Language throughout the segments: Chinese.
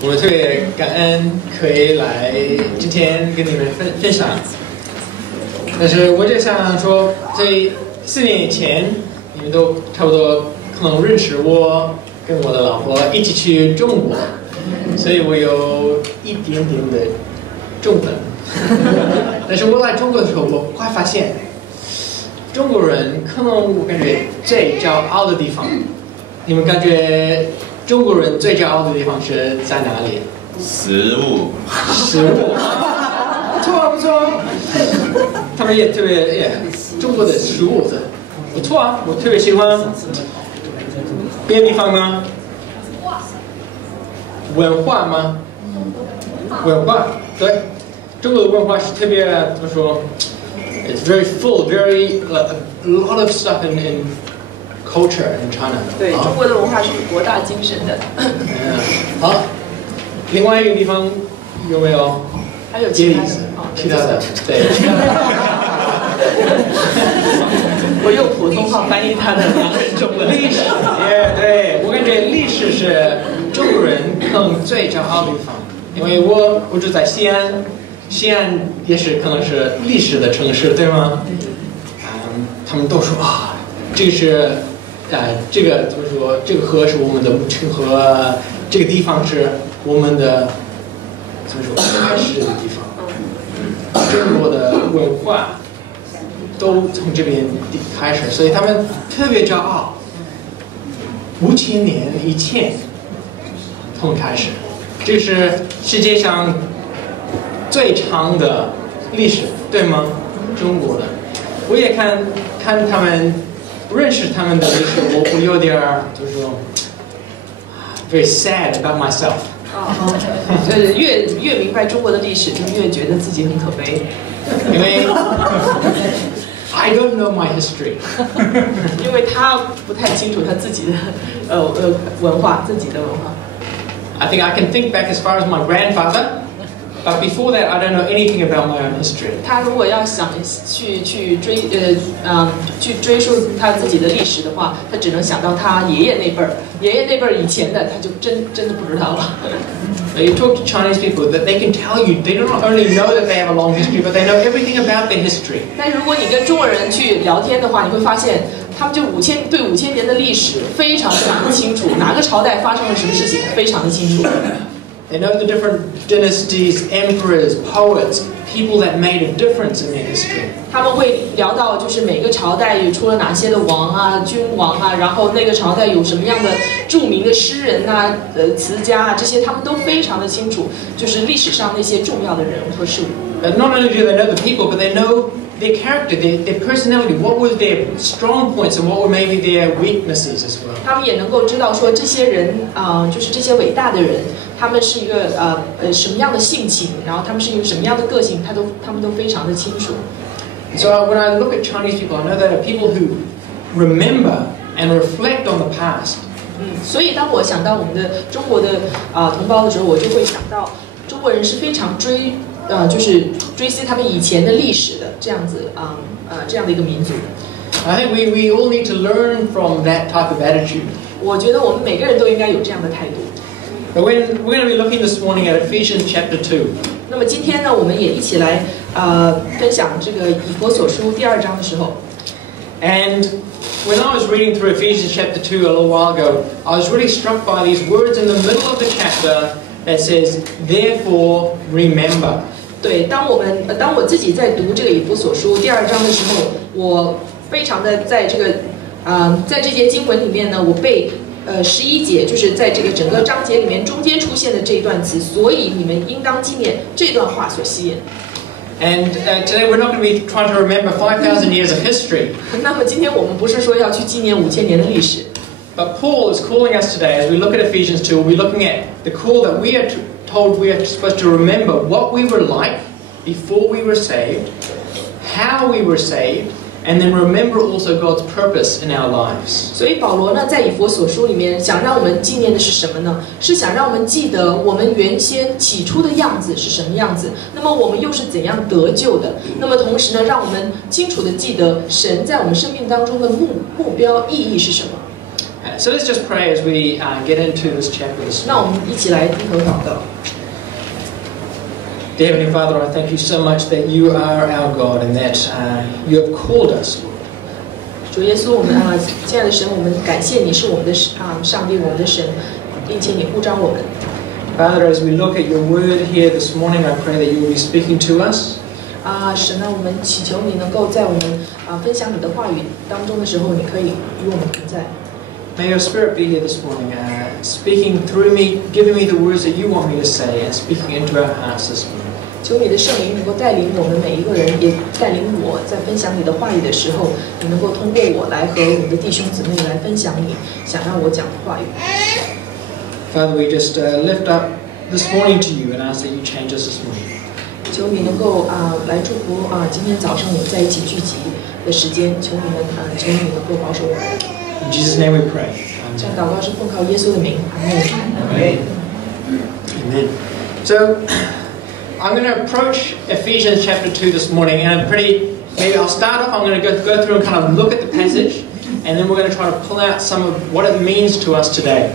我们特别感恩可以来今天跟你们分享。但是我就想说，在4年以前，你们都差不多可能认识我，跟我的老婆一起去中国，所以我有一点点的中文。但是我来中国的时候，我会发现，中国人可能我感觉最骄傲的地方，你们感觉中国人最骄傲的地方是在哪里？食物。食物，不错不错。他们也特别中国的食物不错啊，我特别喜欢。别的地方呢？文化吗？文化，对，中国的文化是特别怎么说 ？It's very full, very a lot of stuff in culture in China. 对，中国的文化是博大精深的。好，另外一个地方有没有？还有其他的？其他的，对。我用普通话翻译他的洋人中文。历史，对，我感觉历史是中国人可能最骄傲的地方，因为我住在西安，西安也是可能是历史的城市，对吗？他们都说啊，这个是，这个怎么说？这个河是我们的母亲河，这个地方是我们的怎么说开始的地方。中国的文化都从这边开始，所以他们特别骄傲。5000年以前，他们开始，这是世界上最长的历史，对吗？中国的，我也看他们，认识他们的历史，我有点就是说 very sad about myself。越明白中国的历史，就越觉得自己很可悲。因为 I don't know my history， 因为他不太清楚他自己的文化，自己的文化。I think I can think back as far as my grandfather, but before that I don't know anything about my own history. 他如果要想去追溯他自己的历史的话，他只能想到他爷爷那辈儿，爷爷那辈儿以前的，他就真的不知道了。You talk to Chinese people that they can tell you they don't only know that they have a long history, but they know everything about their history. 但如果你跟中国人去聊天的话，你会发现他们就对5000年的历史非常的清楚，哪个朝代发生了什么事情非常的清楚。They know the different dynasties, emperors, poets, people that made a difference in their history. 他们会聊到就是每个朝代有出了哪些的王啊、君王啊，然后那个朝代有什么样的著名的诗人啊、词家啊，这些他们都非常的清楚，就是历史上那些重要的人物和事物。But not only do they know the people, but they know their character, their personality. What were their strong points, and what were maybe their weaknesses as well. 他们也能够知道说这些人就是这些伟大的人，他们是一个什么样的性情，然后他们是一个什么样的个性，他们都非常的清楚。So when I look at Chinese people, I know that are people who remember and reflect on the past. 所以当我想到我们的中国的同胞的时候，我就会想到中国人是非常就是追思他们以前的历史的这样子这样的一个民族。I think we all need to learn from that type of attitude. 我觉得我们每个人都应该有这样的态度。But we're going to be looking this morning at Ephesians chapter 2. 那么今天呢，我们也一起来分享这个以弗所书第2章的时候。And when I was reading through Ephesians chapter 2 a little while ago, I was really struck by these words in the middle of the chapter that says, "Therefore remember." 对，当我自己在读这个以弗所书第2章的时候，我非常的在这节经文里面呢，我被11节，就是在这个整个章节里面中间出现的这一段词，所以你们应当纪念这段话所吸引。And today we're not going to be trying to remember 5,000 years of history. 那么今天我们不是说要去纪念5000年的历史。But Paul is calling us today, as we look at Ephesians 2, we'll be looking at the call that we are told we are supposed to remember what we were like before we were saved, how we were saved, and then remember also God's purpose in our lives. 所以保罗呢，在以弗所书里面想让我们纪念的是什么呢？是想让我们记得我们原先起初的样子是什么样子，那么我们又是怎样得救的？那么同时呢，让我们清楚的记得神在我们生命当中的目标意义是什么。So let's just pray as we get into this chapter this 那我 morning. 们一起来低头祷告。 Dear Heavenly Father, I thank you so much that you are our God and that you have called us, Lord. 主耶稣，我们亲爱的神，我们感谢你是我们的上帝，我们的神，并且你呼召我们。 Father, as we look at your word here this morning, I pray that you will be speaking to us. 神啊，我们祈求你能够在我们分享你的话语当中的时候，你可以与我们同在。 May your Spirit be here this morning, speaking through me, giving me the words that you want me to say, and speaking into our hearts this morning. 求你的圣灵能够带领我们每一个人，也带领我在分享你的话语的时候，你能够通过我来和我们的弟兄姊妹来分享你想让我讲的话语。 Father, we just lift up this morning to you and ask that you change us this morning. 求你能够来祝福今天早上我们在一起聚集的时间，求你能够保守我们。 In Jesus' name we pray. 这样祷告是奉靠耶稣的名，阿门。 Amen. Amen. So, I'm going to approach Ephesians chapter 2 this morning, and maybe I'll start off, I'm going to go through and kind of look at the passage, and then we're going to try to pull out some of what it means to us today.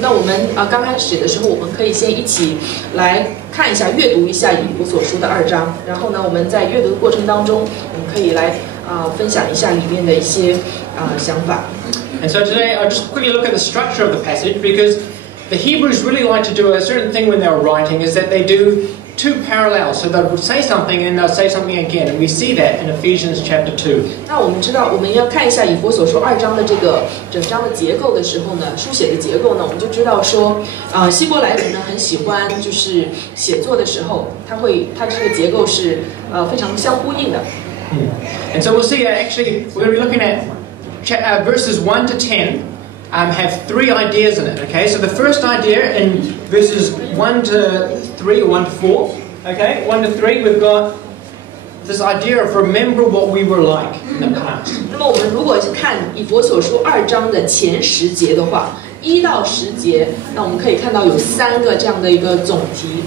那我们刚开始的时候，我们可以先一起来看一下、阅读一下以弗所书的2章，然后呢，我们在阅读的过程当中，我们可以来分享一下里面的一些想法。 And so today I'll just quickly look at the structure of the passage, because the Hebrews really like to do a certain thing when they're writing, is that they do two parallels. So they'll say something and they'll say something again, and we see that in Ephesians chapter 2. 那我们知道，我们要看一下以弗所书2章的这个整章的结构的时候呢，书写的结构呢，我们就知道说，希伯来人呢很喜欢就是写作的时候，它这个结构是非常相呼应的。And so we'll see actually we're going to be looking at verses 1 to 10. Have 3 ideas in it, okay? So the first idea in verses 1 to 3 or 1 to 4, okay? 1 to 3, we've got this idea of remember what we were like in the past. 那么我们如果看以弗所书2章的前10节的话，1到10节，那我们可以看到有3个这样的一个总题。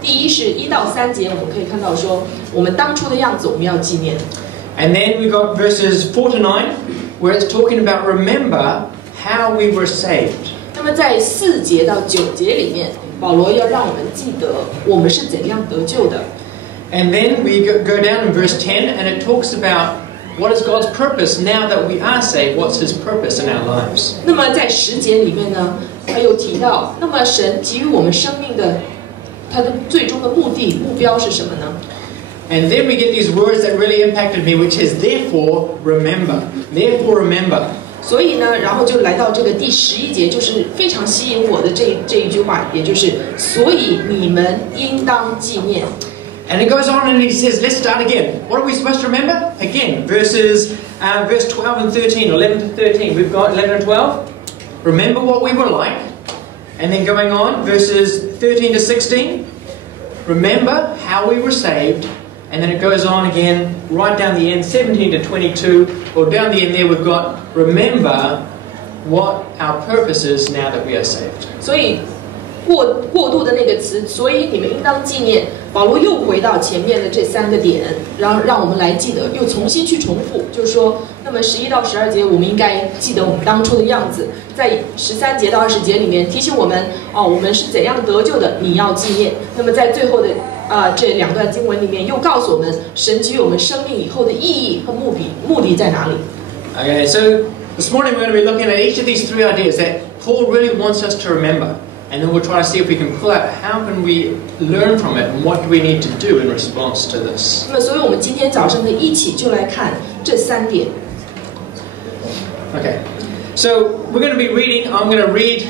第一是1到3节，我们可以看到说，我们当初的样子我们要纪念。And then we got verses 4 to 9, where it's talking about remember how we were saved. 那么在4节到9节里面，保罗要让我们记得我们是怎样得救的。And then we go down in verse 10, and it talks about what is God's purpose now that we are saved. What's His purpose in our lives? 那么在10节里面呢，他有提到，那么神给予我们生命的，他的最终的目标是什么呢？ And then we get these words that really impacted me, which is therefore remember. Therefore remember. 所以呢，然后就来到这个第11节，就是非常吸引我的这一句话，也就是所以你们应当纪念。 And it goes on and he says, let's start again. What are we supposed to remember? Again, verse 12 and 13, 11 to 13. We've got 11 and 12. Remember what we were like. And then going on, verses 13 to 16. Remember how we were saved. And then it goes on again, right down the end, 17 to 22. Or down the end there, we've got remember what our purpose is now that we are saved. 所以过度的那个词，所以你们应当纪念。保罗又回到前面的这3个点，让我们来记得，又重新去重复，就是说，那么11到12节我们应该记得我们当初的样子，在13节到20节里面提醒我们，我们是怎样得救的，你要纪念。那么在最后的这2段经文里面，又告诉我们神给予我们生命以后的意义和目的在哪里。 Okay, so this morning we're going to be looking at each of these 3 ideas that Paul really wants us to remember. And then we'll try to see if we can pull out how can we learn from it and what do we need to do in response to this. 那么，所以我们今天早上呢，一起就来看这3点。 Okay, so we're going to be reading. I'm going to read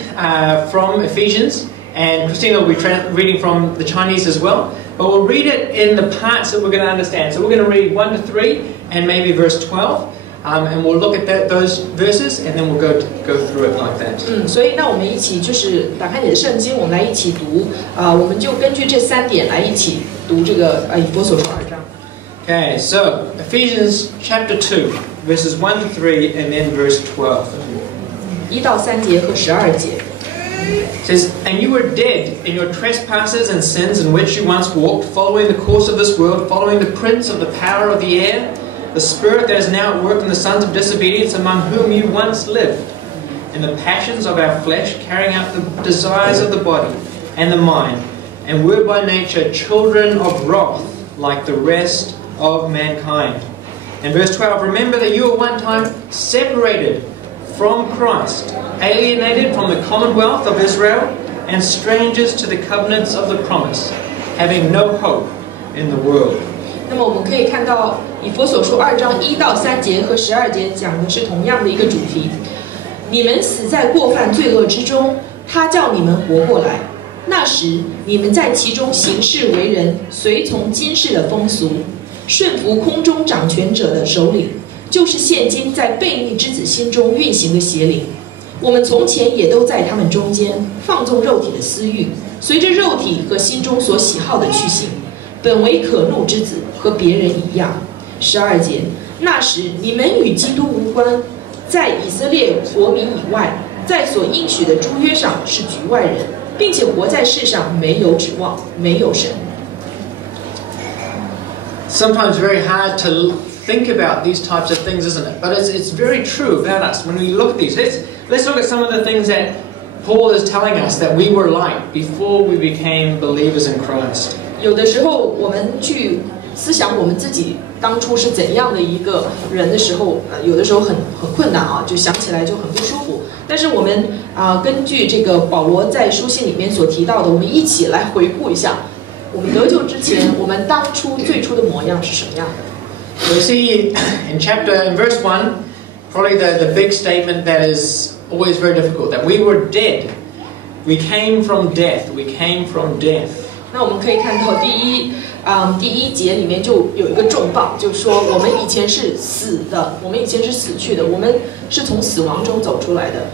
from Ephesians, and Christina will be reading from the Chinese as well. But we'll read it in the parts that we're going to understand. So we're going to read 1 to 3 and maybe verse 12. And we'll look at those verses, and then we'll go through it like that. 所以那我们一起就是打开你的圣经，我们来一起读我们就根据这3点来一起读这个以弗所书2章。 Okay, so Ephesians chapter 2, verses 1 to 3, and then verse 12. 1到3节和12节。 It says, and you were dead in your trespasses and sins in which you once walked, following the course of this world, following the prince of the power of the air, the spirit that is now at work in the sons of disobedience among whom you once lived, in the passions of our flesh, carrying out the desires of the body and the mind, and were by nature children of wrath, like the rest of mankind. In verse 12, remember that you were one time separated from Christ, alienated from the commonwealth of Israel, and strangers to the covenants of the promise, having no hope in the world. 那么我们可以看到以弗所书2章1到3节和12节讲的是同样的一个主题。你们死在过犯罪恶之中，他叫你们活过来。那时你们在其中行事为人，随从今世的风俗，顺服空中掌权者的首领，就是现今在悖逆之子心中运行的邪灵。我们从前也都在他们中间，放纵肉体的私欲，随着肉体和心中所喜好的去行，本为可怒之子，和别人一样。12节，那时你们与基督无关，在以色列国民以外，在所应许的诸约上是局外人，并且活在世上没有指望，没有神。Sometimes very hard to think about these types of things, isn't it? But it's very true about us when we look at these. Let's look at some of the things that Paul is telling us that we were like before we became believers in Christ. 有的时候我们去思想我们自己当初是怎样的一个人的时候，有的时候很困难啊，就想起来就很不舒服。但是我们根据这个保罗在书信里面所提到的，我们一起来回顾一下，我们得救之前，我们当初最初的模样是什么样的。We see in verse 1, probably the big statement that is always very difficult, that we were dead. We came from death. We came from death. 那我们可以看到第一节里面就有一个重磅，就是说我们以前是死的，我们以前是死去的，我们是从死亡中走出来的。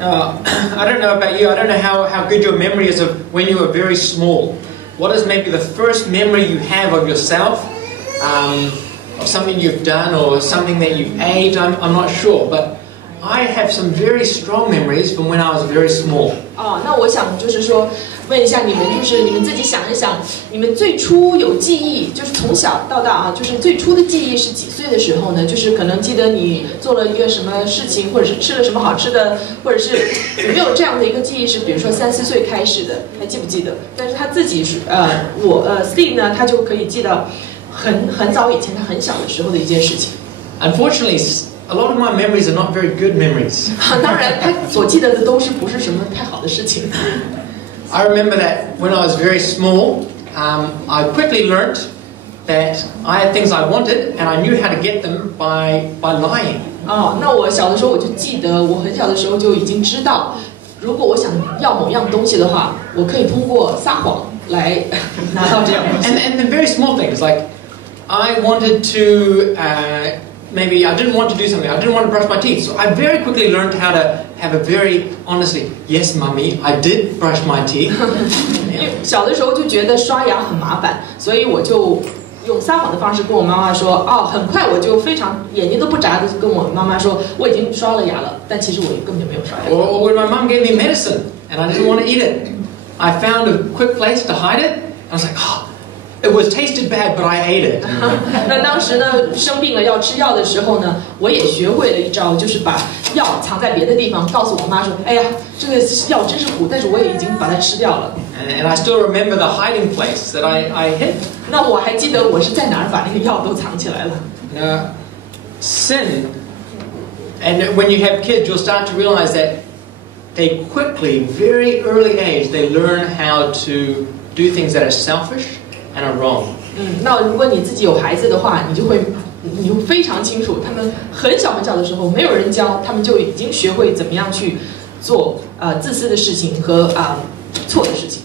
I don't know about you. I don't know how good your memory is of when you were very small. What is maybe the first memory you have of yourself, or something you've done, or something that you ate? I'm not sure, but I have some very strong memories from when I was very small. 那我想就是说，问一下你们，就是你们自己想一想，你们最初有记忆，就是从小到大啊，就是最初的记忆是几岁的时候呢？就是可能记得你做了一个什么事情，或者是吃了什么好吃的，或者是有没有这样的一个记忆是，比如说3、4岁开始的，还记不记得？但是他自己是Steve 呢，他就可以记得很早以前他很小的时候的一件事情。Unfortunately, a lot of my memories are not very good memories. 当然，他所记得的都是不是什么太好的事情。I remember that when I was very small, I quickly learnt that I had things I wanted, and I knew how to get them by lying. 那我小的时候我就记得，我很小的时候就已经知道，如果我想要某样东西的话，我可以通过撒谎来拿到这样东西。And the very small things, like I wanted to. Maybe I didn't want to do something. I didn't want to brush my teeth. So I very quickly learned how to have a very honestly, yes, Mummy, I did brush my teeth. 因为小的时候就觉得刷牙很麻烦，所以我就用撒谎的方式跟我妈妈说，很快我就非常眼睛都不眨的跟我妈妈说，我已经刷了牙了，但其实我根本就没有刷牙。Or when my mum gave me medicine and I didn't want to eat it, I found a quick place to hide it. I was like, it was tasted bad, but I ate it. 那当时呢，生病了要吃药的时候呢，我也学会了一招，就是把药藏在别的地方，告诉我妈说：“哎呀，这个药真是苦，但是我也已经把它吃掉了。” And I still remember the hiding place that I hid. 那我还记得我是在哪儿把那个药都藏起来了。Sin, and when you have kids, you'll start to realize that they quickly, very early age, they learn how to do things that are selfish and are wrong. 那如果你自己有孩子的话，你就非常清楚，他们很小的时候，没有人教，他们就已经学会怎么样去做自私的事情和错的事情。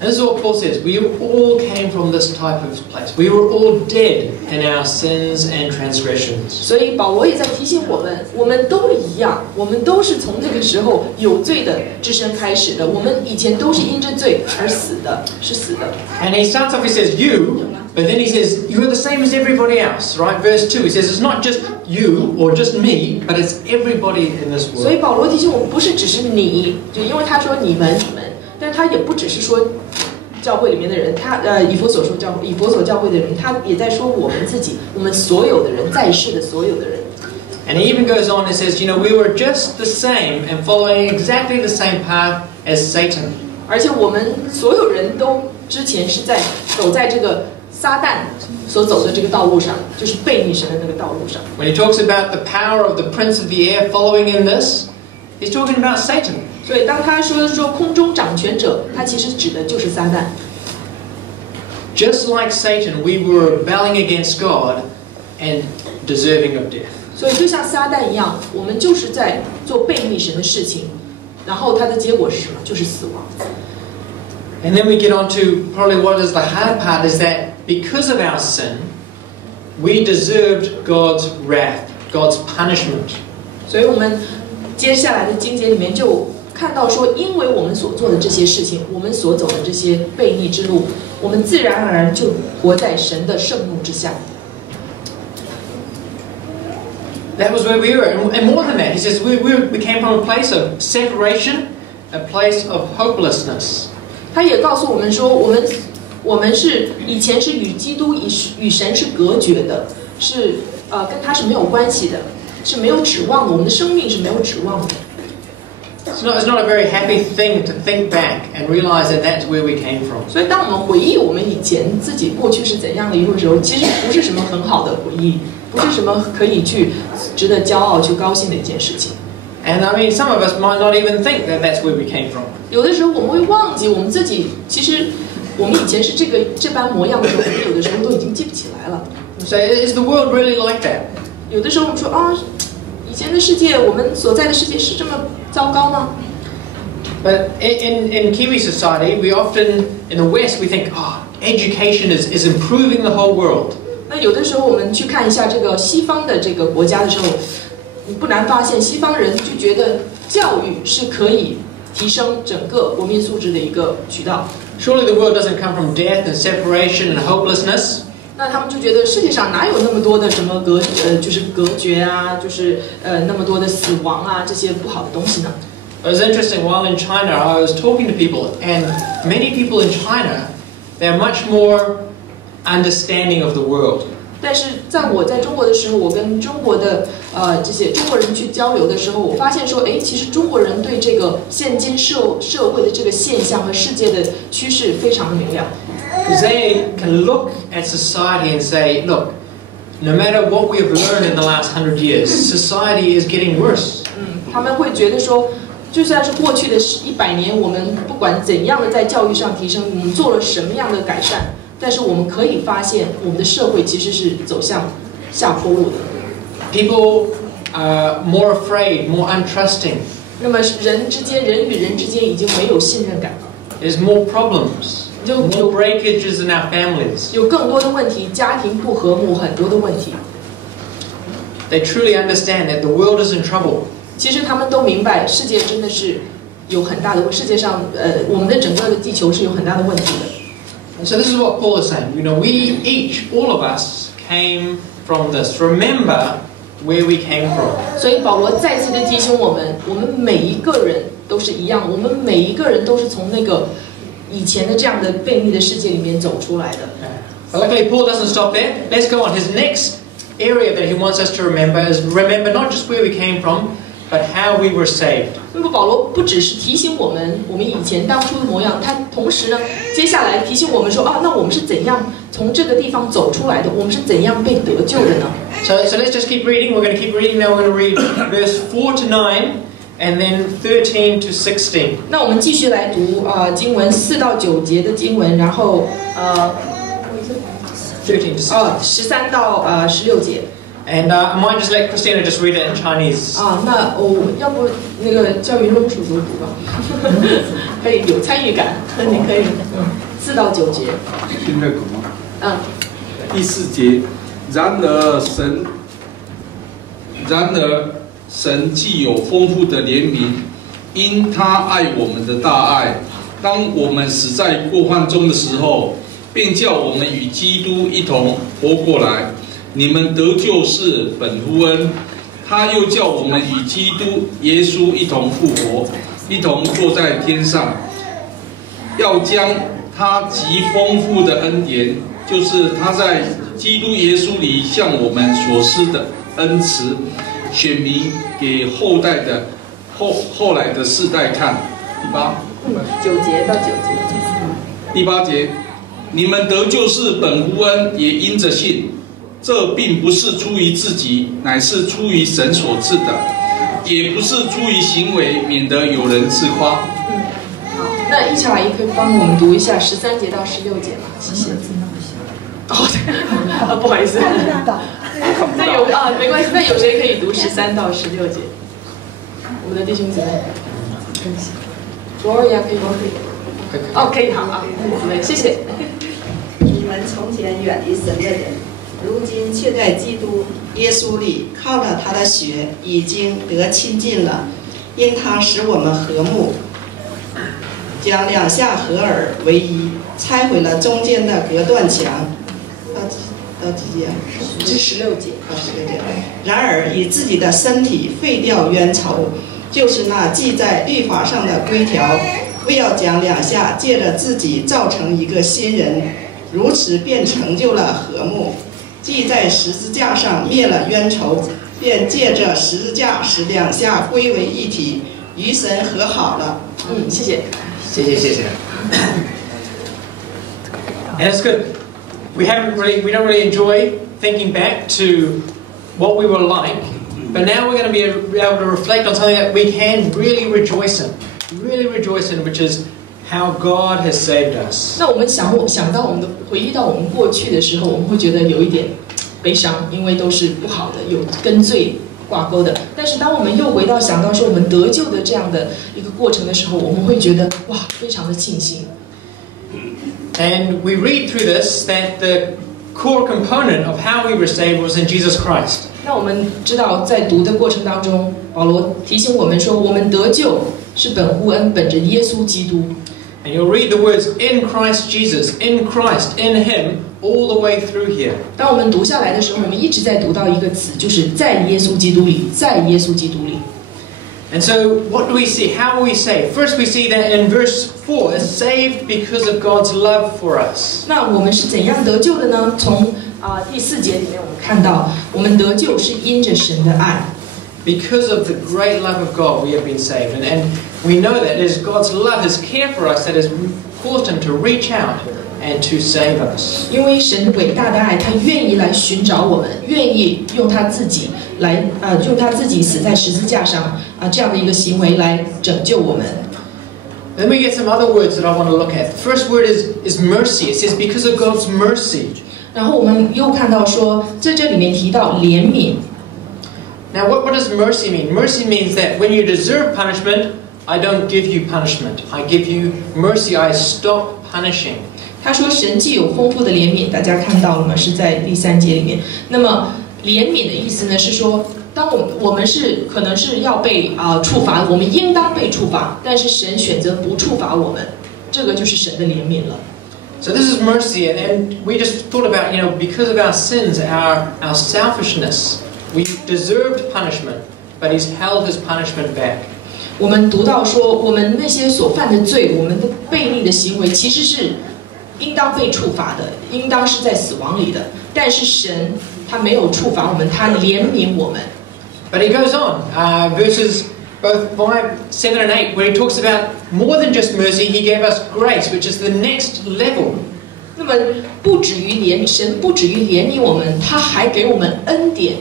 And this is what Paul says. We all came from this type of place. We were all dead in our sins and transgressions. 所以保罗也在提醒我们，我们都一样，我们都是从那个时候有罪的之身开始的。我们以前都是因着罪而死的，是死的。And he starts off, he says, you, but then he says, you are the same as everybody else, right? Verse 2, he says, it's not just you or just me, but it's everybody in this world. 所以保罗提醒我们，不是只是你，就因为他说你们，但是他也不只是说教会里面的人，以弗所教会的人，他也在说我们自己，我们所有的人，在世的所有的人。And he even goes on and says, you know, we were just the same and following exactly the same path as Satan. 而且我们所有人都之前是走在这个撒旦所走的这个道路上，就是悖逆神的那个道路上。When he talks about the power of the prince of the air following in this, he's talking about Satan. 所以当他说空中掌权者，他其实指的就是撒旦。Just like Satan, we were rebelling against God and deserving of death. 所以就像撒旦一样，我们就是在做悖逆神的事情，然后它的结果是什么？就是死亡。And then we get on to probably what is the hard part is that because of our sin, we deserved God's wrath, God's punishment. 所以我们接下来的经节里面就看到说，因为我们所做的这些事情，我们所走的这些悖逆之路，我们自然而然就活在神的盛怒之下。That was where we were, and more than that, he says we came from a place of separation, a place of hopelessness. 他也告诉我们说，我们是以前是与基督与神是隔绝的，是跟他是没有关系的，是没有指望的，我们的生命是没有指望的。It's not a very happy thing to think back and realize that that's where we came from. 所以，当我们回忆我们以前自己过去是怎样的一个时候，其实不是什么很好的回忆，不是什么可以去值得骄傲、去高兴的一件事情。And I mean, some of us might not even think that that's where we came from. 有的时候我们会忘记我们自己，其实我们以前是这般模样的时候，我们有的时候都已经记不起来了。So is the world really like that? 有的时候我们说啊，以前的世界，我们所在的世界是这么糟糕吗？ But in Kiwi society, we often, in the West, we think, education is improving the whole world. 那有的时候我们去看一下这个西方的这个国家的时候，你不难发现，西方人就觉得教育是可以提升整个国民素质的一个渠道。Surely the world doesn't come from death and separation and hopelessness. 那他们就觉得世界上哪有那么多的什么就是隔绝啊，就是那么多的死亡啊，这些不好的东西呢？ It was interesting, while in China, I was talking to people, and many people in China, they're much more understanding of the world. 但是我在中国的时候，我跟中国的这些中国人去交流的时候，我发现说，其实中国人对这个现今社会的这个现象和世界的趋势非常的明了。Because they can look at society and say, look, no matter what we have learned in the last 100 years, society is getting worse. 他们会觉得说，就算是过去的100年，我们不管怎样的在教育上提升，我们做了什么样的改善，但是我们可以发现，我们的社会其实是走向下坡路的。People are more afraid, more untrusting. 那么人与人之间已经没有信任感了。There's more problems, more breakages in our families. 有更多的问题，家庭不和睦，很多的问题。They truly understand that the world is in trouble. 其实他们都明白，世界真的是有很大的，世界上我们的整个的地球是有很大的问题的。And so this is what Paul is saying. You know, we each, all of us, came from this. Remember where we came from. 所以保罗再次的提醒我们每一个人都是一样，我们每一个人都是从那个以前的这样的悖逆的世界里面走出来的。But luckily, Paul doesn't stop there. Let's go on. His next area that he wants us to remember is remember not just where we came from, but how we were saved. 那么保罗不只是提醒我们以前当初的模样，他同时呢，接下来提醒我们说那我们是怎样从这个地方走出来的？我们是怎样被得救的呢？ So let's just keep reading. We're going to keep reading now. We're going to read verse 4 to 9, and then 13 to 16. 那我们继续来读经文4到9节的经文，然后13 to 16. 13到16节。And I might just let Christina just read it in Chinese. 那要不那个教云龙叔叔读吧，可以有参与感，你可以4到9节。听得懂吗？第4节，然而神既有丰富的怜悯，因他爱我们的大爱，当我们死在过犯中的时候，便叫我们与基督一同活过来。你们得救是本乎恩，他又叫我们与基督耶稣一同复活，一同坐在天上，要将他极丰富的恩典，就是他在基督耶稣里向我们所施的恩慈，显明给后来的世代看。9节到9节。第8节，你们得救是本乎恩，也因着信。这并不是出于自己，乃是出于神所赐的，也不是出于行为，免得有人自夸。好，那一小阿姨可以帮我们读一下13节到16节吗？谢谢。哦，对，不好意思，那有没关系，那有谁可以读13到16节？我们的弟兄姊妹，Gloria 可以吗？哦，可以，好啊，姊妹，谢谢。你们从前远离神的人，如今却在基督耶稣里靠着他的血已经得亲近了，因他使我们和睦，将两下合而为一，拆毁了中间的隔断墙。到几节？这16节。到16节。然而以自己的身体废掉冤仇，就是那记在律法上的规条，为要将两下借着自己造成一个新人，如此便成就了和睦。既在十字架上灭了冤仇，便借着十字架使两下归为一体，与神和好了。谢谢。谢谢。And it's good. We don't really enjoy thinking back to what we were like, but now we're going to be able to reflect on something that we can really rejoice in, which is how God has saved us. 那我们想到回忆到我们过去的时候，我们会觉得有一点悲伤，因为都是不好的，有跟罪挂钩的。但是当我们又回到想到说我们得救的这样的一个过程的时候，我们会觉得哇，非常的庆幸。And we read through this that the core component of how we were saved was in Jesus Christ. 那我们知道，在读的过程当中，保罗提醒我们说，我们得救是本乎恩，本着耶稣基督。And you'll read the words in Christ Jesus, in Christ, in Him, all the way through here. 当我们读下来的时候，我们一直在读到一个词，就是在耶稣基督里，在耶稣基督里。And so, what do we see? How are we saved? First, we see that in verse 4, is saved because of God's love for us. 那我们是怎样得救的呢？从第4节里面，我们看到，我们得救是因着神的爱。Because of the great love of God, we have been saved. And we know that it is God's love, His care for us, that has caused Him to reach out and to save us. 因为神伟大的爱，他愿意来寻找我们，愿意用他自己来用他自己死在十字架上这样的一个行为来拯救我们。Then we get some other words that I want to look at. The first word is mercy. It says because of God's mercy. 然后我们又看到说，在这里面提到怜悯。Now, what does mercy mean? Mercy means that when you deserve punishment, I don't give you punishment. I give you mercy. I stop punishing. 他说神既有丰富的怜悯，大家看到了吗？是在第3节里面。那么怜悯的意思呢，是说当我们是可能是要被处罚，我们应当被处罚，但是神选择不处罚我们，这个就是神的怜悯了。So this is mercy, and we just thought about, because of our sins, our selfishness, we deserved punishment, but He's held His punishment back. 我们读到说，我们那些所犯的罪，我们的悖逆的行为，其实是应当被处罚的，应当是在死亡里的。但是神他没有处罚我们，他怜悯我们。But He goes on, verses both 5, 7, and 8, where He talks about more than just mercy. He gave us grace, which is the next level. 那么神不止于怜悯我们，他还给我们恩典。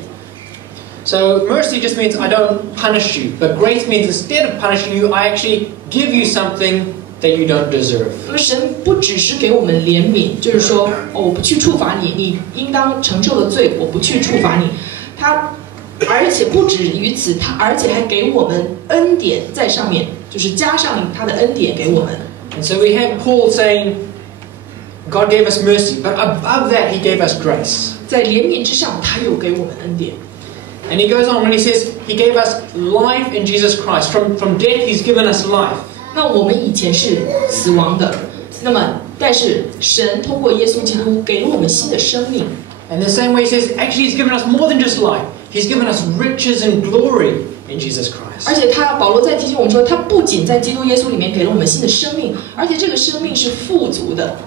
So mercy just means I don't punish you, but grace means instead of punishing you, I actually give you something that you don't deserve. 那么神不只是给我们怜悯，就是说我不去处罚你，你应当承受的罪，我不去处罚你。而且不止于此，而且还给我们恩典在上面，就是加上他的恩典给我们。And so we have Paul saying, God gave us mercy, but above that He gave us grace. 在怜悯之上，他又给我们恩典。And he goes on when he says He gave us life in Jesus Christ. From death He's given us life. 那我们以前是死亡的，但是神通过耶稣基督给了我们新的生命。And the same way He says, actually He's given us more than just life. He's given us riches and glory in Jesus Christ. 而且保罗在提醒我们说，他不仅在基督耶稣里面给了我们新的生命，而且这个生命是富足的，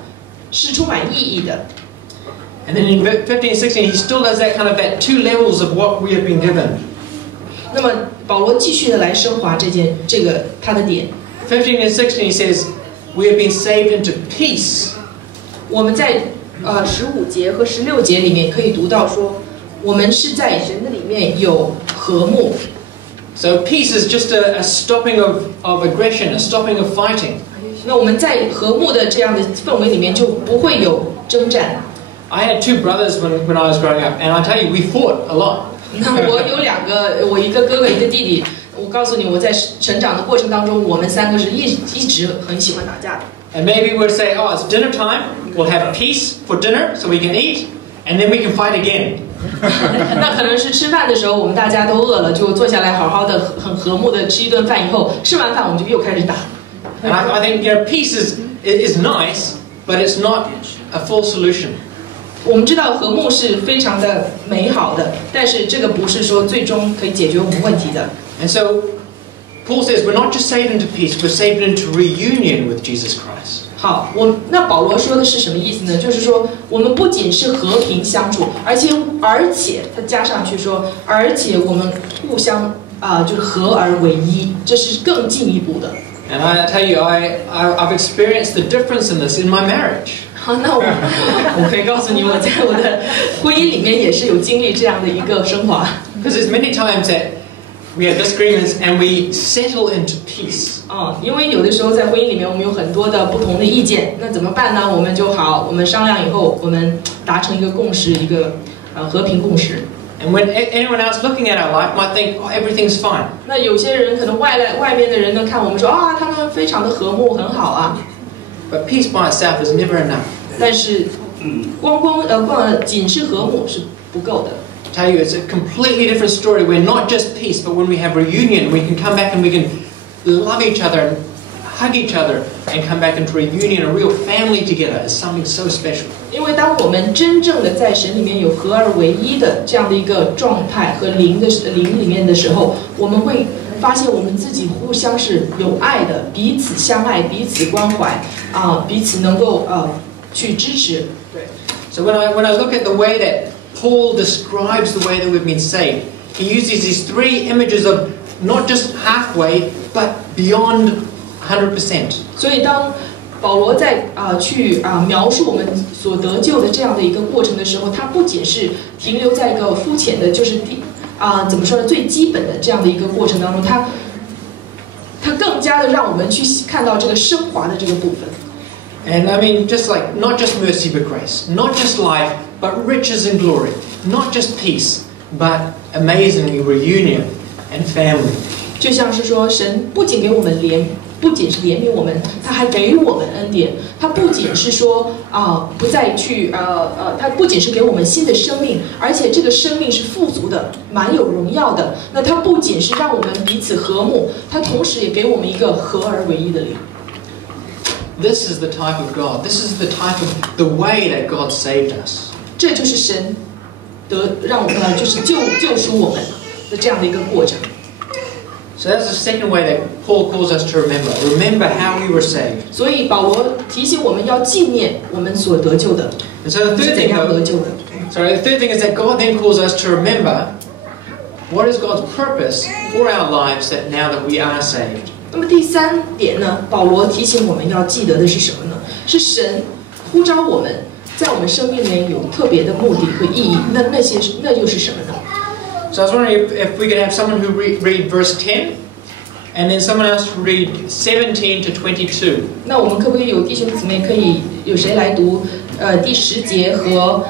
是充满意义的。And then in 15 and 16, he still does that that 2 levels of what we have been given. 那么保罗继续的来升华这个他的点。15 and 16, he says, we have been saved into peace. 我们在15节和16节里面可以读到说，我们是在神的里面有和睦。So peace is just a stopping of aggression, a stopping of fighting. 那我们在和睦的这样的氛围里面就不会有征战。I had 2 brothers when I was growing up, and I tell you, we fought a lot. 那我有2个，我一个哥哥一个弟弟。我告诉你，我在成长的过程当中，我们3个是一直很喜欢打架的。And maybe we'll say, oh, it's dinner time. We'll have peace for dinner, so we can eat, and then we can fight again. 那可能是吃饭的时候，我们大家都饿了，就坐下来好好的、很和睦的吃一顿饭以后，吃完饭我们就又开始打。And I think peace is nice, but it's not a full solution. 我们知道和睦是非常的美好的，但是这个不是说最终可以解决我们问题的。And so Paul says we're not just saved into peace, we're saved into reunion with Jesus Christ. 好，那保罗说的是什么意思呢？就是说我们不仅是和平相处，而且他加上去说，而且我们互相就是合而为一，这是更进一步的。And I tell you, I've experienced the difference in this in my marriage. 好，那我可以告诉你，我在我的婚姻里面也是有经历这样的一个升华。Because there's many times that we have disagreements and we settle into peace. 因为有的时候在婚姻里面我们有很多的不同的意见，那怎么办呢？我们商量以后，我们达成一个共识，一个和平共识。And when anyone else looking at our life might think, oh, everything's fine. 那有些人可能外面的人呢看我们说他们非常的和睦，很好啊。But peace by itself is never enough. 但是仅是和睦是不够的。I tell you, it's a completely different story. We're not just peace, but when we have reunion, we can come back and we can love each other and hug each other and come back into reunion, a real family together. It's something so special. 因为当我们真正的在神里面有合而为一的这样的一个状态和灵里面的时候，我们会发现我们自己互相是有爱的，彼此相爱，彼此关怀彼此能够去支持。对。So when I look at the way that Paul describes the way that we've been saved, he uses these 3 images of not just halfway, but beyond 100%. 所以当保罗在去描述我们所得救的这样的一个过程的时候，他不仅是停留在一个肤浅的，就是怎么说呢，最基本的这样的一个过程当中，他更加的让我们去看到这个升华的这个部分。And I mean, just like, not just mercy but grace, not just life, but riches and glory, not just peace, but amazingly reunion and family. 就像是说，神不仅不仅是怜悯我们，他还给我们恩典。他不仅是说不再去他不仅是给我们新的生命，而且这个生命是富足的，蛮有荣耀的。那他不仅是让我们彼此和睦，他同时也给我们一个合而为一的灵。This is the type of God. This is the type of the way that God saved us. 这就是神让我们就是救赎我们的这样的一个过程。So that's the second way that Paul calls us to remember. Remember how we were saved. 所以保罗提醒我们要纪念我们所得救的， And so the 是 third 怎 thing, 样得救的。 the third thing is that God then calls us to remember what is God's purpose for our lives that now that we are saved. 那么第3点呢，保罗提醒我们要记得的是什么呢？是神呼召我们在我们生命里面有特别的目的和意义。那就是什么呢？ So I was wondering if we could have someone who read verse 10, and then someone else to read 17 to 22. 那我们可不可以有弟兄姊妹有谁来读第10节和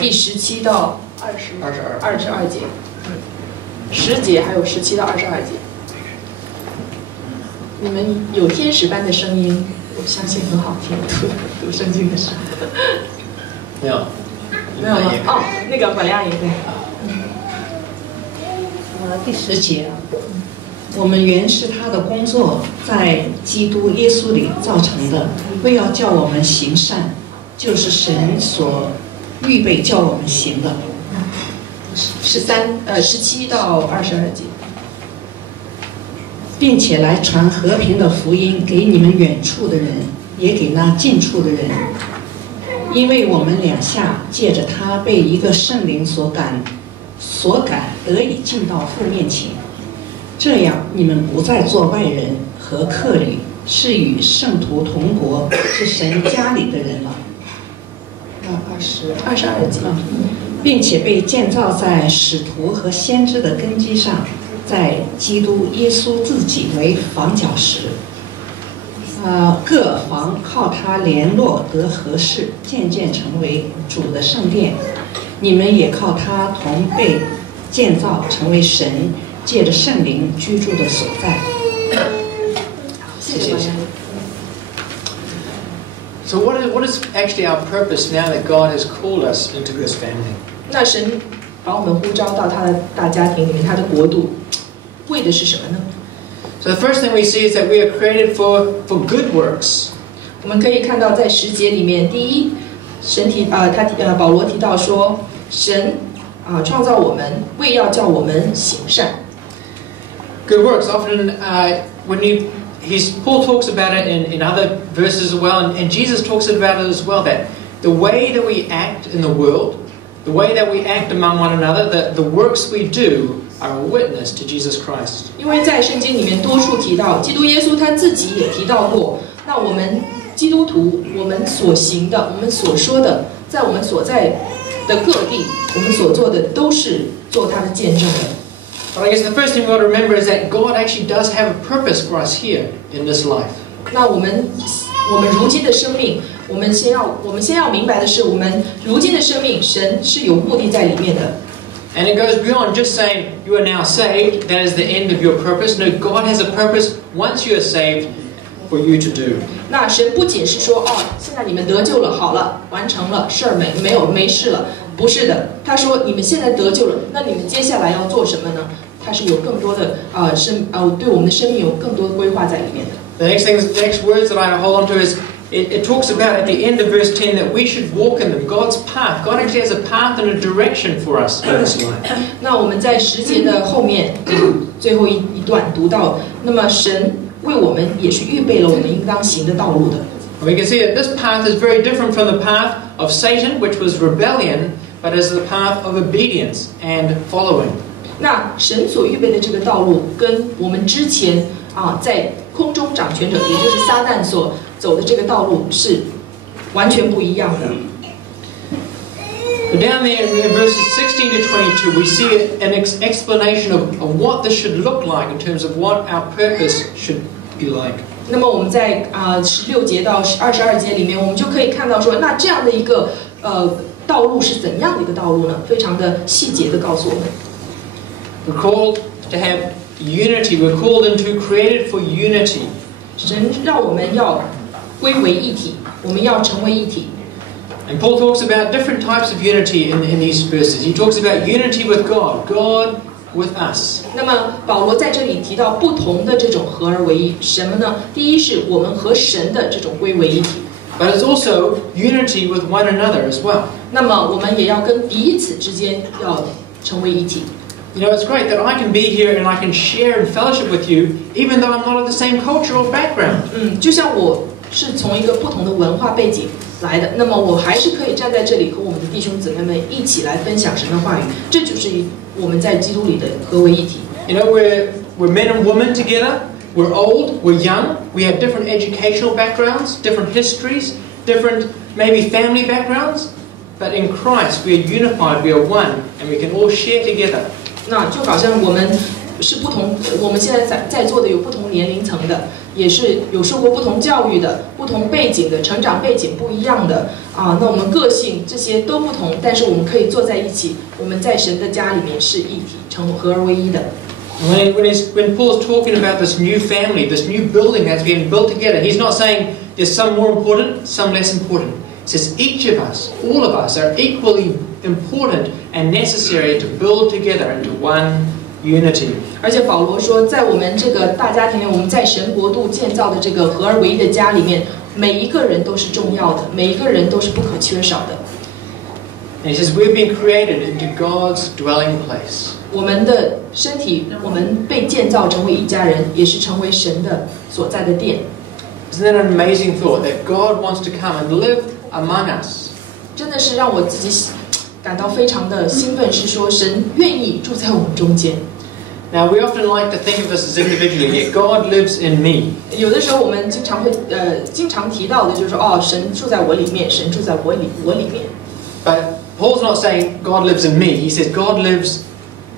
第17到22节？10节还有17到22节。你们有天使般的声音，我相信很好听。读圣经的时候。没有吗？那个管亮也对。第10节，我们原是他的工作，在基督耶稣里造成的，为要叫我们行善，就是神所预备叫我们行的。17到22节。并且来传和平的福音给你们远处的人，也给那近处的人。因为我们两下借着他被一个圣灵所感，得以进到父面前。这样，你们不再做外人和客旅，是与圣徒同国，是神家里的人了。22节，并且被建造在使徒和先知的根基上，在基督耶稣自己为房角石。各房靠他联络得合适，渐渐成为主的圣殿。你们也靠他同被建造，成为神借着圣灵居住的所在。谢谢。So what is actually our purpose now that God has called us into this family? 那神把我们呼召到他的大家庭里面，他的国度，为的是什么呢？ So the first thing we see is that we are created for good works. 我们可以看到在10节里面，第一，保罗提到说，神创造我们，为要叫我们行善。Good works. Often Paul talks about it in other verses as well, and Jesus talks about it as well. That the way that we act in the world, the way that we act among one another, the works we do are a witness to Jesus Christ. 因为在圣经里面多处提到，基督耶稣他自己也提到过，那我们基督徒，我们所行的，我们所说的，在我们所在的各地，我们所做的都是做他的见证的。But I guess the first thing we got to remember is that God actually does have a purpose for us here in this life. 那我们如今的生命，我们先要明白的是，我们如今的生命，神是有目的在里面的。And it goes beyond just saying you are now saved, that is the end of your purpose. No, God has a purpose once you are saved for you to do. 那神不仅是说现在你们得救了，好了，完成了，事儿没事了，不是的。他说你们现在得救了，那你们接下来要做什么呢？他是有更多的对我们的生命有更多的规划在里面的。The next words that I hold on to is it talks about at the end of verse 10 that we should walk in them. God's path. God actually has a path and a direction for us in this life. 那我们在10节的后面最后一段读到，那么神为我们也是预备了我们应当行的道路的。We can see that this path is very different from the path of Satan, which was rebellion, but is the path of obedience and following. 那神所预备的这个道路，跟我们之前在空中掌权者，也就是撒旦所走的这个道路是完全不一样的。But down there in verses 16 to 22, we see an explanation of what this should look like in terms of what our purpose should be like. 那么我们在16节到22节里面，我们就可以看到说，那这样的一个道路是怎样的一个道路呢？非常的细节的告诉我们。We're called to have unity. We're called into created for unity. 神让我们要归为一体，我们要成为一体。And Paul talks about different types of unity in these verses. He talks about unity with God, God with us. 那么保罗在这里提到不同的这种合而为一，什么呢？第一是我们和神的这种归为一体。But it's also unity with one another as well. 那么我们也要跟彼此之间要成为一体。You know, it's great that I can be here and I can share and fellowship with you, even though I'm not of the same cultural background. 就像我是从一个不同的文化背景来的，那么我还是可以站在这里和我们的弟兄姊妹们一起来分享神的话语，这就是我们在基督里的合为一体。You know, we're men and women together. We're old, we're young, we have different educational backgrounds, different histories, different maybe family backgrounds, but in Christ we are unified, we are one, and we can all share together. 那就好像我们是不同，我们现在在座的有不同年龄层的，也是有受过不同教育的、不同背景的、成长背景不一样的那我们个性这些都不同，但是我们可以坐在一起，我们在神的家里面是一体，合而为一的。When Paul's talking about this new family, this new building that's being built together, he's not saying there's some more important, some less important. He says each of us, all of us, are equally important and necessary to build together into one unity. 而且保罗说，在我们这个大家庭里，我们在神国度建造的这个合而为一的家里面，每一个人都是重要的，每一个人都是不可缺少的。And he says we've been created into God's dwelling place. 我们的身体，我们被建造成为一家人，也是成为神的所在的殿。Isn't that an amazing thought that God wants to come and live among us? 真的是让我自己感到非常的兴奋，是说神愿意住在我们中间。Now we often like to think of us as individually, yet God lives in me. 有的时候我们经常提到的就是说，哦，神住在我里面，神住在我里面。But Paul's not saying God lives in me. He says God lives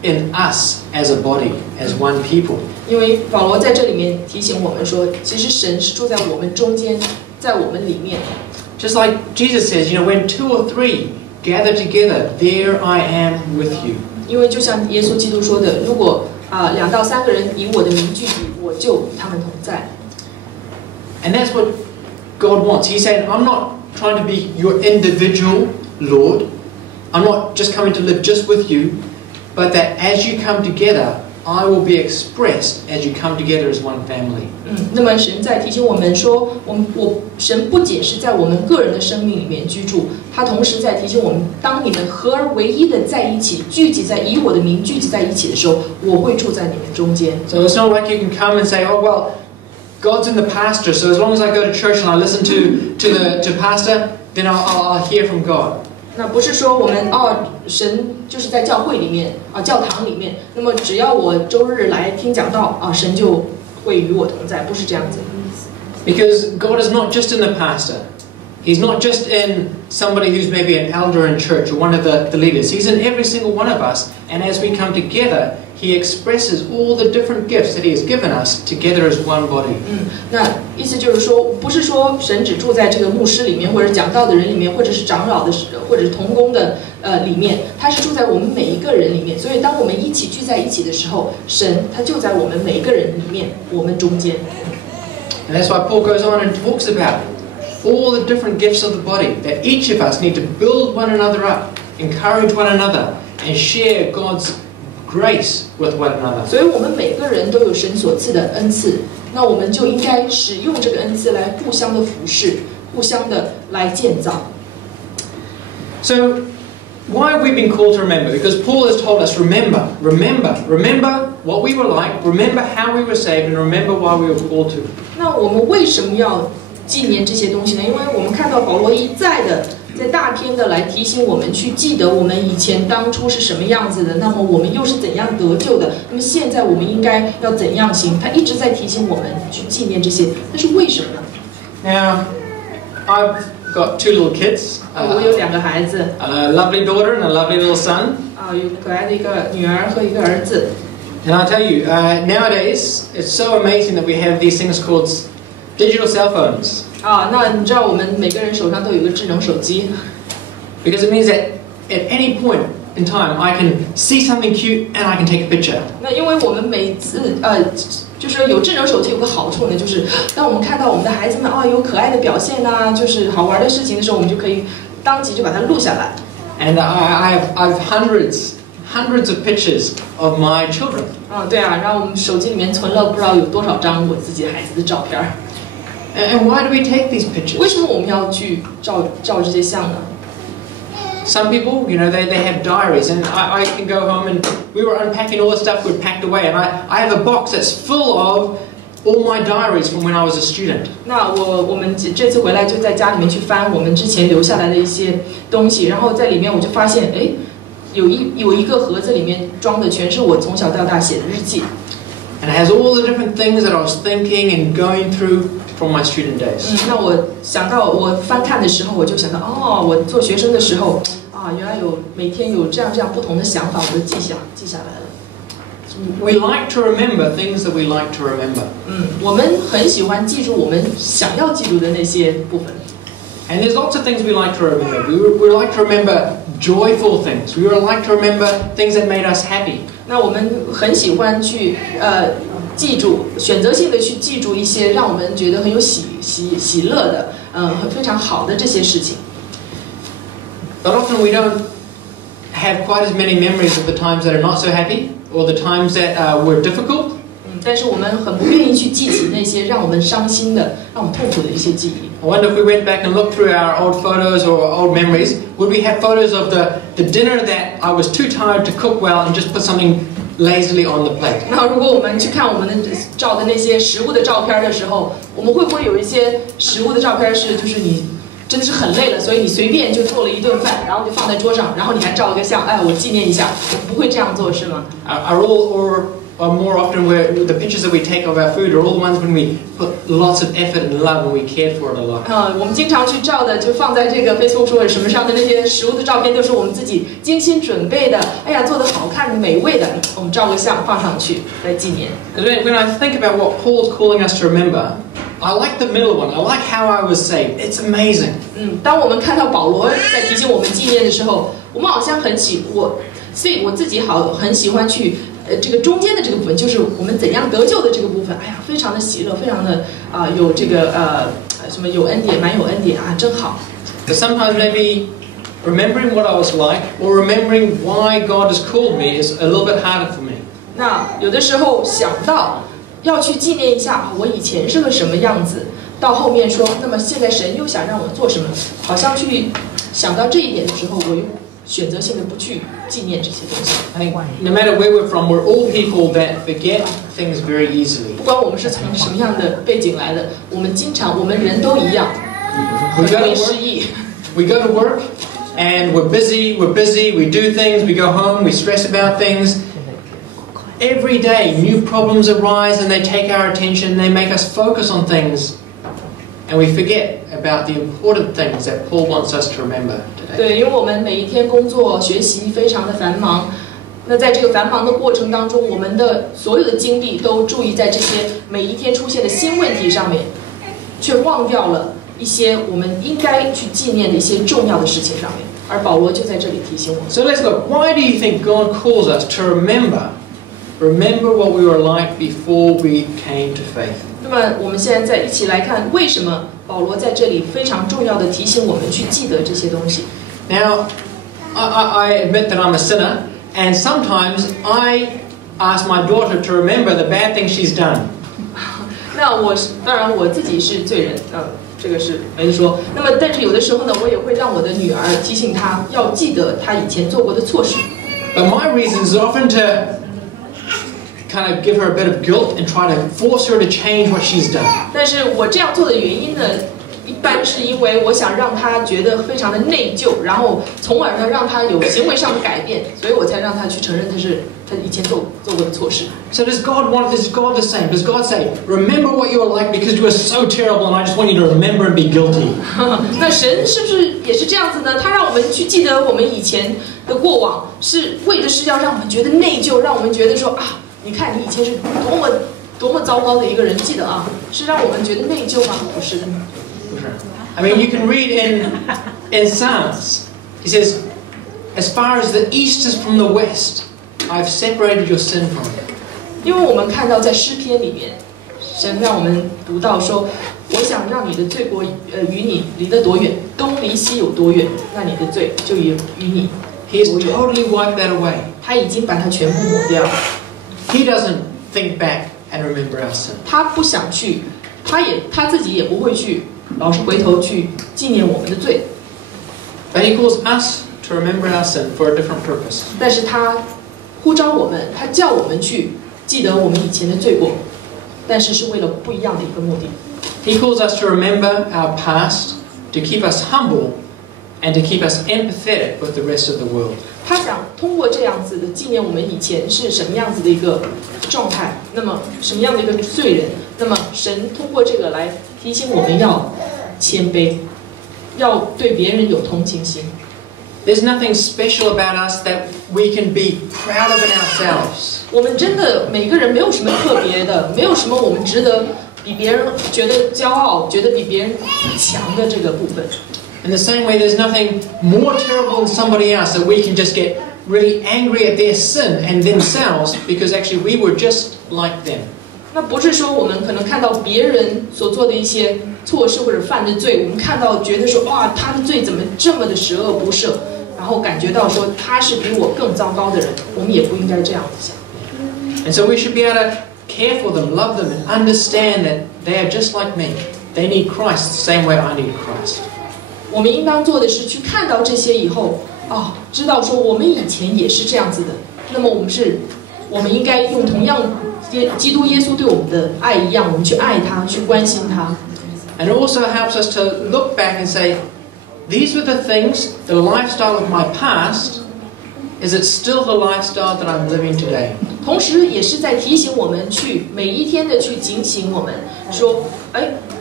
in us as a body, as one people. 因为保罗在这里面提醒我们说，其实神是住在我们中间，在我们里面。Just like Jesus says, when 2 or 3 gather together, there I am with you. 因为就像耶稣基督说的，如果2到3个人以我的名聚集，我就与他们同在。And that's what God wants. He's saying, I'm not trying to be your individual Lord. I'm not just coming to live just with you, but that as you come together, I will be expressed as you come together as one family. 那么神在提醒我们说，神不仅是在我们个人的生命里面居住，他同时在提醒我们，当你们合而为一的在一起，以我的名聚集在一起的时候，我会住在你们中间。So it's not like you can come and say, oh well, God's in the pastor, so as long as I go to church and I listen to pastor, then I'll hear from God. 那不是说我们神就是在教会里面教堂里面，那么只要我周日来听讲道神就会与我同在，不是这样子。Because God is not just in the pastor. He's not just in somebody who's maybe an elder in church or one of the leaders. He's in every single one of us. And as we come together, He expresses all the different gifts that He has given us together as one body. 那意思就是说，不是说神只住在这个牧师里面，或者讲道的人里面，或者是长老的，或者是同工的里面，他是住在我们每一个人里面。所以当我们一起聚在一起的时候，神他就在我们每一个人里面，我们中间。And that's why Paul goes on and talks about all the different gifts of the body, that each of us need to build one another up, encourage one another, and share God's grace with one another. 所以我们每个人都有神所赐的恩赐，那我们就应该使用这个恩赐来互相的服侍，互相的来建造。So, why have we been called to remember? Because Paul has told us, remember what we were like, remember how we were saved, and remember why we were called to. 那我们为什么要纪念这些东西呢？因为我们看到保罗一再的在大篇的来提醒我们去记得我们以前当初是什么样子的，那么我们又是怎样得救的，那么现在我们应该要怎样行，他一直在提醒我们去纪念这些，那是为什么呢？ Now, I've got 2 little kids. 我有2个孩子 A lovely daughter and a lovely little son. 有可爱的一个女儿和一个儿子。 And I'll tell you, nowadays, it's so amazing that we have these things called digital cell phones. 那你知道我们每个人手上都有一个智能手机 Because it means that at any point in time, I can see something cute and I can take a picture. 那因为我们每次就是有智能手机有个好处呢，就是当我们看到我们的孩子们有可爱的表现就是好玩的事情的时候，我们就可以当即就把它录下来。And I've hundreds of pictures of my children. 对啊，然后我们手机里面存了不知道有多少张我自己孩子的照片。And why do we take these pictures? 为什么我们要去照这些相呢？ Some people, they have diaries, and I can go home and we were unpacking all the stuff we'd packed away, and I have a box that's full of all my diaries from when I was a student. 那我们这次回来就在家里面去翻我们之前留下来的一些东西，然后在里面我就发现，有一个盒子里面装的全是我从小到大写的日记。And it has all the different things that I was thinking and going through from my student days. 那我想到我翻看的时候，我就想到我做学生的时候原来每天有这样不同的想法，我都记下来了。We like to remember things that we like to remember. 我们很喜欢记住我们想要记住的那些部分。And there's lots of things we like to remember. We like to remember joyful things. We like to remember things that made us happy. 那我们很喜欢去记住，选择性的去记住一些让我们觉得很有喜乐的，非常好的这些事情。But often we don't have quite as many memories of the times that are not so happy or the times that were difficult. 但是我们很不愿意去记起那些让我们伤心的、让我们痛苦的一些记忆。I wonder if we went back and looked through our old photos or old memories, would we have photos of the dinner that I was too tired to cook well and just put something lazily on the plate? 那如果我们去看我们的照的那些食物的照片的时候，我们会不会有一些食物的照片是就是你真的是很累了，所以你随便就做了一顿饭，然后就放在桌上，然后你还照了个相，哎，我纪念一下。不会这样做是吗？ Or more often, the pictures that we take of our food are all the ones when we put lots of effort and love and we cared for it a lot. 我们经常去照的，就放在这个 Facebook 或者什么上的那些食物的照片，都是我们自己精心准备的。哎呀，做的好看、美味的，我们照个相放上去来纪念。Because when I think about what Paul's calling us to remember, I like the middle one. I like how I was saved. It's amazing. 当我们看到保罗在提醒我们纪念的时候，我们好像所以我自己很喜欢去。这个中间的这个部分，就是我们怎样得救的这个部分，哎呀，非常的喜乐，非常的有这个什么有恩典，蛮有恩典啊，真好。But sometimes maybe remembering what I was like or remembering why God has called me is a little bit harder for me. 那有的时候想到要去纪念一下我以前是个什么样子，到后面说，那么现在神又想让我做什么，好像去想到这一点的时候，我又选择性的不去纪念这些东西。I think no matter where we're from, we're all people that forget things very easily. 不管我们是从什么样的背景来的，我们人都一样，很容易失忆。We go to work and we're busy, we do things, we go home, we stress about things. Every day new problems arise and they take our attention, they make us focus on things. And we forget about the important things that Paul wants us to remember today. 对，因为我们每一天工作、学习非常的繁忙，那在这个繁忙的过程当中，我们的所有的精力都注意在这些每一天出现的新问题上面，却忘掉了一些我们应该去纪念的一些重要的事情上面。而保罗就在这里提醒我们。So let's look. Why do you think God calls us to remember what we were like before we came to faith? 那么我们现在一起来看，为什么保罗在这里非常重要的提醒我们去记得这些东西。Now, I admit that I'm a sinner, and sometimes I ask my daughter to remember the bad things she's done. 那当然我自己是罪人，这个是没得说。那么但是有的时候呢，我也会让我的女儿提醒她要记得她以前做过的错事。But my reason is often to kind of give her a bit of guilt and try to force her to change what she's done. 但是我这样做的原因呢，一般是因为我想让她觉得非常的内疚，然后从而呢让她有行为上的改变，所以我才让她去承认她以前做过的错事。So is God the same? Does God say, remember what you were like because you were so terrible and I just want you to remember and be guilty? 那神是不是也是这样子呢？他让我们去记得我们以前的过往，是为的是要让我们觉得内疚，让我们觉得说啊，你看你以前是多么糟糕的一个人，记得啊，是让我们觉得内疚吗？不是的。I mean, you can read in Psalms. He says, as far as the east is from the west, I've separated your sin from you. 因为我们看到在诗篇里面，神让我们读到说，我想让你的罪过与你离得多远，东离西有多远，那你的罪就与你 He has totally wiped that away. 他已经把它全部抹掉。He doesn't think back and remember our sin. 他不想去，他自己也不会去，老是回头去纪念我们的罪。But he calls us to remember our sin for a different purpose. 但是他呼召我们，他叫我们去记得我们以前的罪过，但是是为了不一样的一个目的。He calls us to remember our past, to keep us humble, and to keep us empathetic with the rest of the world. 他想通过这样子的纪念我们以前是什么样子的一个状态，那么什么样的一个罪人，那么神通过这个来提醒我们要谦卑，要对别人有同情心。There's nothing special about us that we can be proud of in ourselves. 我们真的每个人没有什么特别的，没有什么我们值得比别人觉得骄傲，觉得比别人强的这个部分。In the same way, there's nothing more terrible than somebody else that we can just get really angry at their sin and themselves because actually we were just like them. 那不是说我们可能看到别人所做的一些错事或者犯的罪，我们看到觉得说哇，他的罪怎么这么的十恶不赦，然后感觉到说他是比我更糟糕的人，我们也不应该这样子想。And so we should be able to care for them, love them, and understand that they are just like me. They need Christ the same way I need Christ. 我们应当做的是去看到这些以后，知道说我们以前也是这样子的。那么我们应该用同样基督耶稣对我们的爱一样，我们去爱他，去关心他。And it also helps us to look back and say, these were the things, the lifestyle of my past. Is it still the lifestyle that I'm living today? 同时也是在提醒我们去每一天的去警醒我们，说，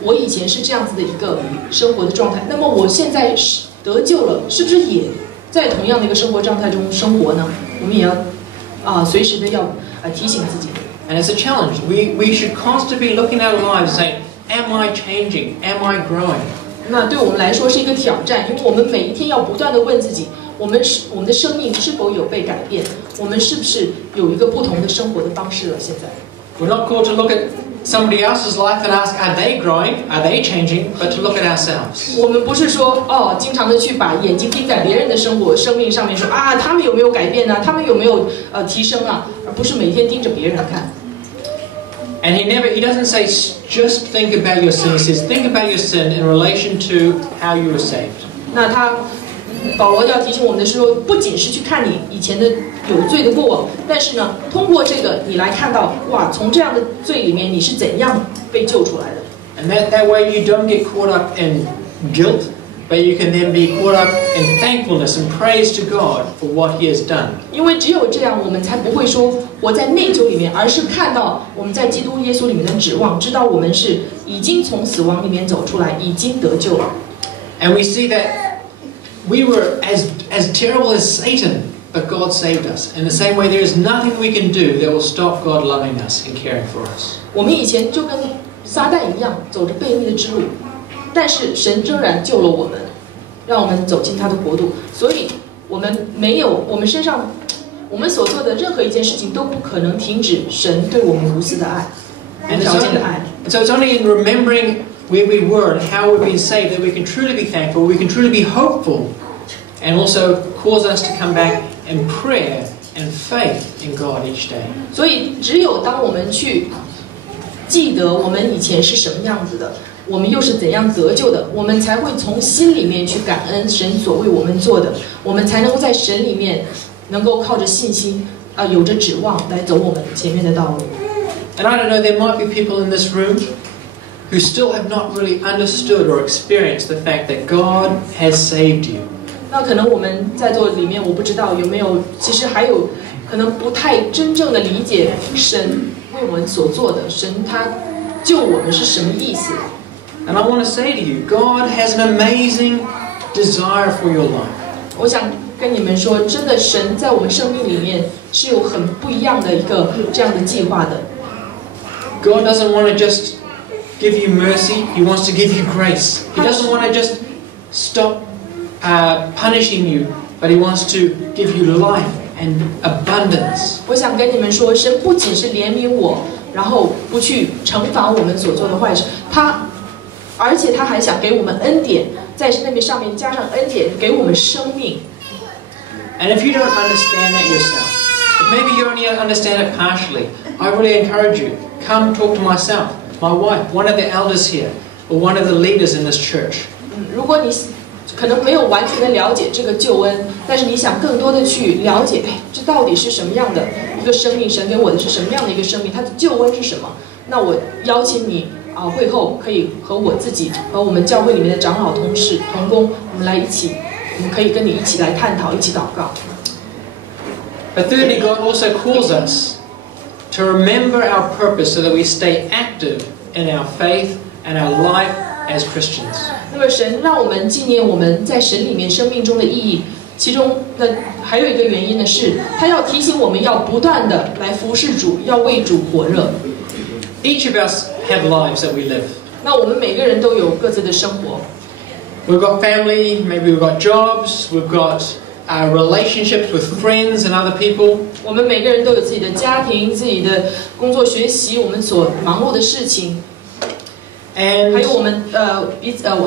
我以前是这样子的一个生活的状态，那么我现在得救了，是不是也在同样的一个生活状态中生活呢？我们也要随时的要提醒自己。And it's a challenge. We should constantly be looking at our lives and saying, am I changing? Am I growing? 那对我们来说是一个挑战，因为我们每一天要不断的问自己，我们的生命是否有被改变？我们是不是有一个不同的生活的方式了？现在 We're not called to look at somebody else's life and ask, are they growing? Are they changing? But to look at ourselves. 我们不是说经常的去把眼睛盯在别人的生命上面说他们有没有改变呢？他们有没有提升啊？而不是每天盯着别人看。And he doesn't say just think about your sin. He says think about your sin in relation to how you were saved. 那保罗要提醒我们的是说，不仅是去看你以前的有罪的过往，但是呢，通过这个你来看到，从这样的罪里面你是怎样被救出来的。And that way you don't get caught up in guilt, but you can then be caught up in thankfulness and praise to God for what He has done. 因为只有这样，我们才不会说活在内疚里面，而是看到我们在基督耶稣里面的指望，知道我们是已经从死亡里面走出来，已经得救了。And we see that we were as terrible as Satan, but God saved us. In the same way, there is nothing we can do that will stop God loving us and caring for us. 我们以前就跟撒旦一样，走着悖逆的之路，但是神仍然救了我们，让我们走进他的国度。所以，我们身上，我们所做的任何一件事情都不可能停止神对我们无私的爱，无条件的爱。So it's only in remembering where we were and how we've been saved that we can truly be thankful, we can truly be hopeful, and also cause us to come back in prayer and faith in God each day. 所以，只有当我们去记得我们以前是什么样子的，我们又是怎样得救的，我们才会从心里面去感恩神所为我们做的，我们才能够在神里面能够靠着信心有着指望来走我们前面的道路。And I don't know, there might be people in this room who still have not really understood or experienced the fact that God has saved you. 那可能我们在座里面，我不知道有没有，其实还有可能不太真正的理解神为我们所做的，神他救我们是什么意思。And I want to say to you, God has an amazing desire for your life. 我想跟你们说，真的，神在我们生命里面是有很不一样的一个这样的计划的。God doesn't want to just give you mercy, He wants to give you grace. He doesn't want to just stop punishing you, but He wants to give you life and abundance. 我想跟你们说，神不仅是怜悯我，然后不去惩罚我们所做的坏事，而且他还想给我们恩典，在那边上面加上恩典，给我们生命。And if you don't understand that yourself, if maybe you only understand it partially, I really encourage you, come talk to myself, my wife, one of the elders here, or one of the leaders in this church. 如果你可能没有完全的了解这个救恩，但是你想更多的去了解，这到底是什么样的一个生命？神给我的是什么样的一个生命？它的救恩是什么？那我邀请你会后可以和我自己和我们教会里面的长老同事同工，我们可以跟你一起来探讨，一起祷告。But thirdly, God also calls us to remember our purpose so that we stay active in our faith and our life as Christians. 那么神让我们纪念我们在神里面生命中的意义，其中的还有一个原因呢，是他要提醒我们要不断的来服侍主，要为主火热。Each of us have lives that we live. 那我们每个人都有各自的生活。We've got family, maybe we've got jobs, we've got relationships with friends and other people. 我们每个人都有自己的家庭、自己的工作、学习，我们所忙碌的事情。And 还有我们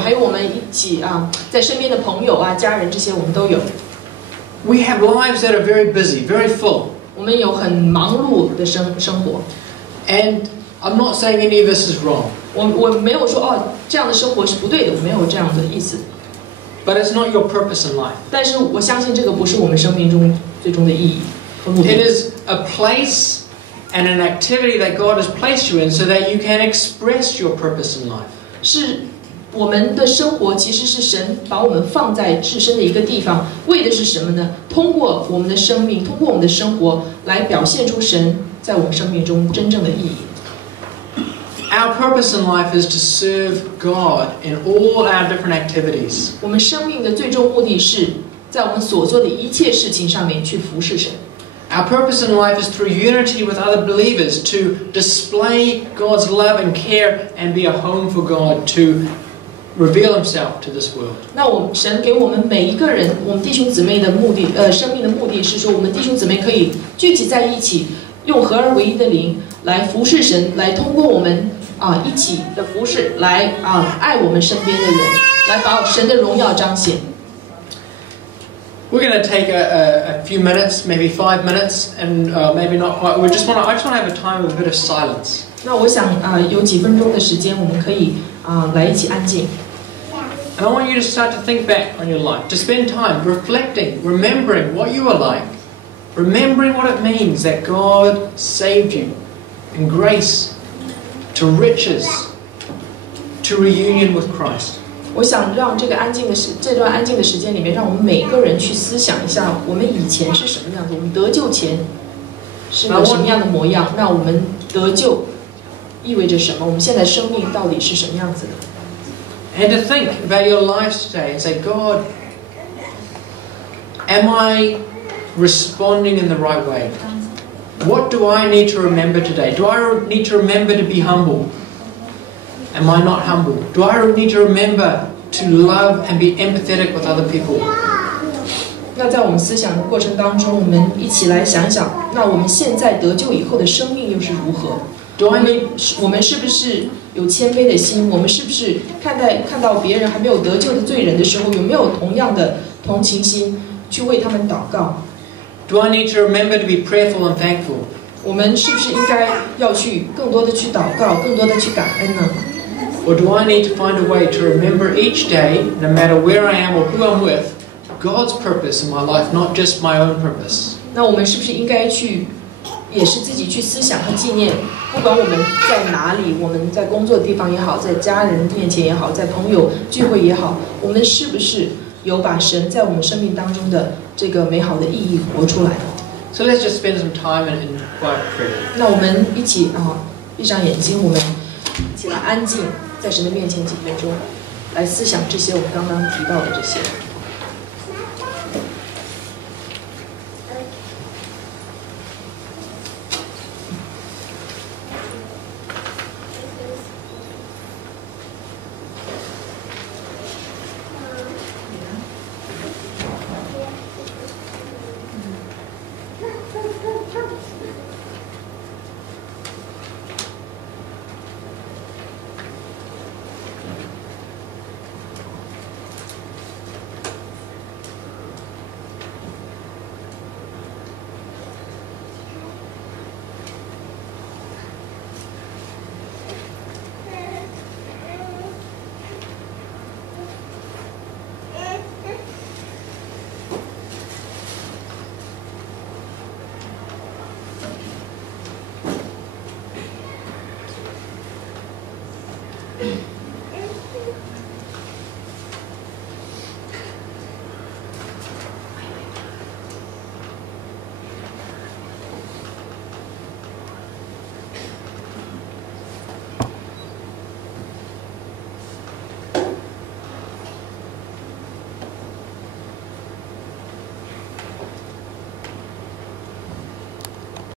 还有我们一起在身边的朋友家人这些我们都有。We have lives that are very busy, very full. 我们有很忙碌的生活。And I'm not saying any of this is wrong. 我没有说哦，这样的生活是不对的，我没有这样的意思。But it's not your purpose in life. 但是我相信这个不是我们生命中最终的意义和目的。It is a place and an activity that God has placed you in so that you can express your purpose in life. 是我们的生活其实是神把我们放在置身的一个地方，为的是什么呢？通过我们的生命，通过我们的生活来表现出神在我们生命中真正的意义。Our purpose in life is to serve God in all our different activities. 我们生命的最终目的是在我们所做的一切事情上面去服侍神。Our purpose in life is through unity with other believers to display God's love and care and be a home for God to reveal Himself to this world. 那神给我们每一个人，我们弟兄姊妹的目的，生命的目的是说，我们弟兄姊妹可以聚集在一起，用合而为一的灵来服侍神，来通过我们一起的服侍，来爱我们身边的人，来把神的荣耀彰显。We're going to take a few minutes, maybe 5 minutes, and maybe not quite. I just want to have a time of a bit of silence. 那我想有几分钟的时间，我们可以来一起安静。And I want you to start to think back on your life, to spend time reflecting, remembering what you were like, remembering what it means that God saved you in grace, to riches, to reunion with Christ. 我想让这段安静的时间里面，让我们每个人去思想一下，我们以前是什么样子，我们得救前是个什么样的模样，那我们得救意味着什么？我们现在生命到底是什么样子的？ And to think about your lives today and say, God, am I responding in the right way? What do I need to remember today? Do I need to remember to be humble? Am I not humble? Do I need to remember to love and be empathetic with other people? 那在我们思想的过程当中，我们一起来想想，那我们现在得救以后的生命又是如何？我们是不是有谦卑的心？我们是不是看到别人还没有得救的罪人的时候，有没有同样的同情心去为他们祷告？ Do I need to remember to be prayerful and thankful? 我们是不是应该要去更多的去祷告，更多的去感恩呢？ Or do I need to find a way to remember each day, no matter where I am or who I'm with, God's purpose in my life, not just my own purpose? 那我们是不是应该也是自己去思想和纪念，不管我们在哪里，我们在工作的地方也好，在家人面前也好，在朋友聚会也好，我们是不是有把神在我们生命当中的这个美好的意义活出来呢？ So let's just spend some time in quiet prayer. 那我们一起闭上眼睛，我们一起来安静，在神的面前几分钟，来思想这些我们刚刚提到的这些。嗯